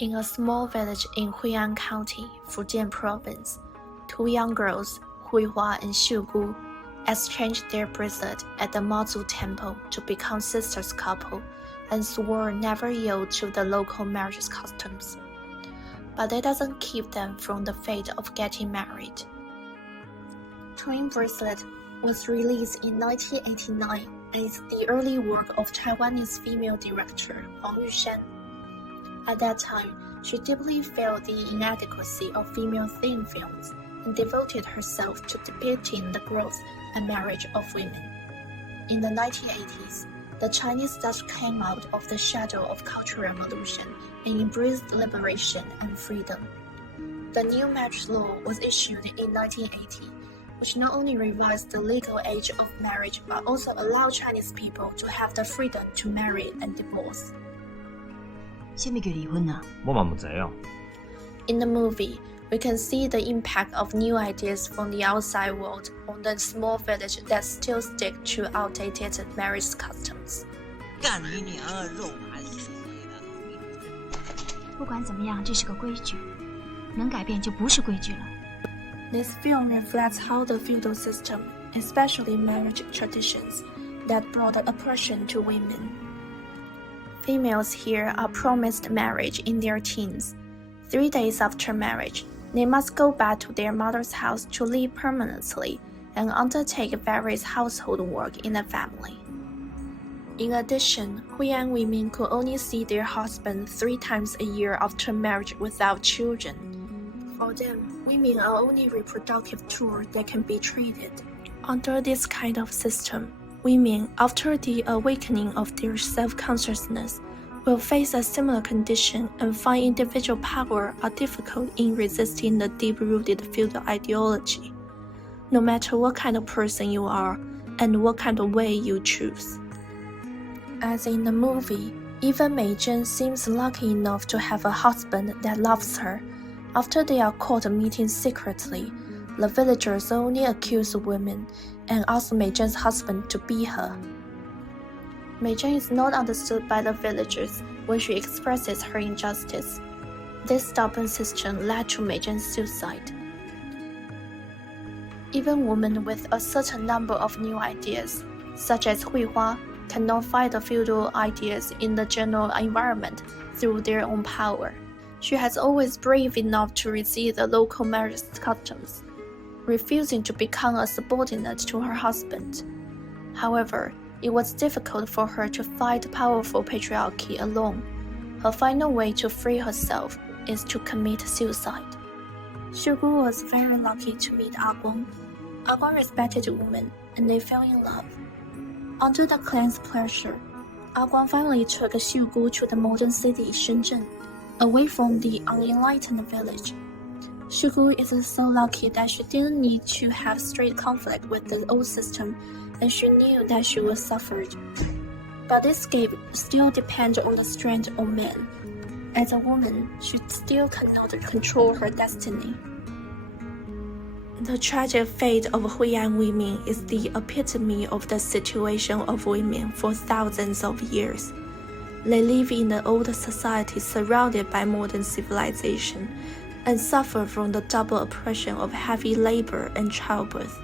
In a small village in Hui'an County, Fujian Province, two young girls, Huihua and Xiugu, exchanged their bracelet at the Mazu Temple to become sisters couple and swore never yield to the local marriage customs. But that doesn't keep them from the fate of getting married. Twin Bracelet was released in 1989 and is the early work of Taiwanese female director Huang Yushan. At that time, she deeply felt the inadequacy of female-themed films and devoted herself to depicting the growth and marriage of women. In the 1980s, the Chinese Dutch came out of the shadow of Cultural Revolution and embraced liberation and freedom. The new marriage law was issued in 1980, which not only revised the legal age of marriage but also allowed Chinese people to have the freedom to marry and divorce. 先未叫離婚啊？我嘛唔知啊。In the movie, we can see the impact of new ideas from the outside world on the small village that still stick to outdated marriage customs. 干你娘啊！肉麻死你了！不管怎么样，这是个规矩，能改变就不是规矩了。This film reflects how the feudal system, especially marriage traditions, that brought oppression to women. Females here are promised marriage in their teens. 3 days after marriage, they must go back to their mother's house to live permanently and undertake various household work in the family. In addition, Hui'an women could only see their husband 3 times a year after marriage without children. For them, women are only reproductive tools that can be traded. Under this kind of system, women, after the awakening of their self-consciousness, will face a similar condition and find individual power are difficult in resisting the deep-rooted feudal ideology, no matter what kind of person you are and what kind of way you choose. As in the movie, even Mei Zhen seems lucky enough to have a husband that loves her. After they are caught meeting secretly, the villagers only accuse the women and ask Mei Zhen's husband to beat her. Mei Zhen is not understood by the villagers when she expresses her injustice. This stubborn system led to Mei Zhen's suicide. Even women with a certain number of new ideas, such as Huihua, cannot fight the feudal ideas in the general environment through their own power. She has always brave enough to resist the local marriage customs, refusing to become a subordinate to her husband. However, it was difficult for her to fight powerful patriarchy alone. Her final way to free herself is to commit suicide. Xiugu was very lucky to meet Guang. Guang respected women, and they fell in love. Under the clan's pressure, Guang finally took Xiugu to the modern city Shenzhen, away from the unenlightened village. Xiugu is so lucky that she didn't need to have straight conflict with the old system, and she knew that she was suffered. But this escape still depends on the strength of men. As a woman, she still cannot control her destiny. The tragic fate of Hui'an women is the epitome of the situation of women for thousands of years. They live in the old society surrounded by modern civilization and suffer from the double oppression of heavy labor and childbirth.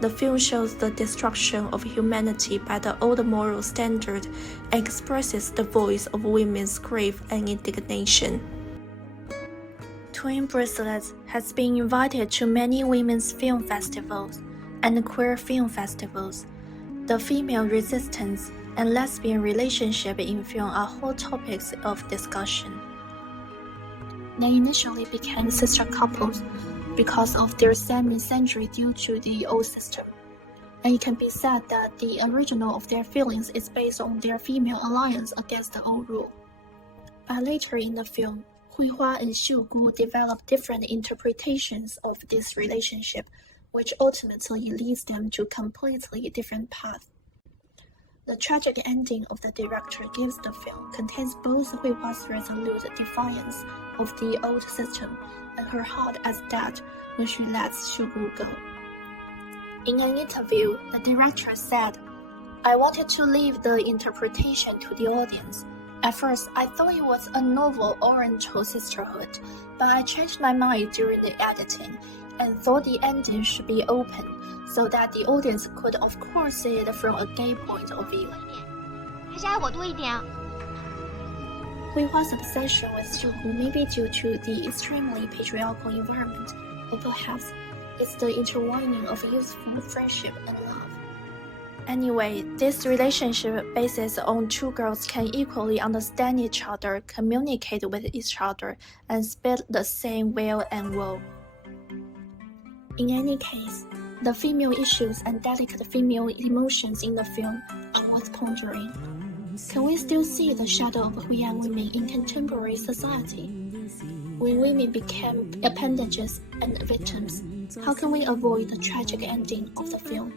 The film shows the destruction of humanity by the old moral standard and expresses the voice of women's grief and indignation. Twin Bracelets has been invited to many women's film festivals and queer film festivals. The female resistance and lesbian relationship in film are hot topics of discussion. They initially became sister couples because of their semi-century due to the old system, and it can be said that the original of their feelings is based on their female alliance against the old rule. But later in the film, Huihua and Xiugu develop different interpretations of this relationship, which ultimately leads them to completely different paths. The tragic ending of the director gives the film contains both Huihua's resolute defiance of the old system and her heart as dead when she lets Xiugu go. In an interview, the director said, "I wanted to leave the interpretation to the audience. At first, I thought it was a novel Oriental sisterhood, but I changed my mind during the editing and thought the ending should be open, so that the audience could of course see it from a gay point of view. 还是爱我多一点啊。 Huihua's obsession with Xiugu may be due to the extremely patriarchal environment, or perhaps it's the intertwining of youthful friendship and love. Anyway, this relationship bases on two girls can equally understand each other, communicate with each other, and speak the same will and woe. In any case, the female issues and delicate female emotions in the film are worth pondering. Can we still see the shadow of Hui'an women in contemporary society? When women became appendages and victims, how can we avoid the tragic ending of the film?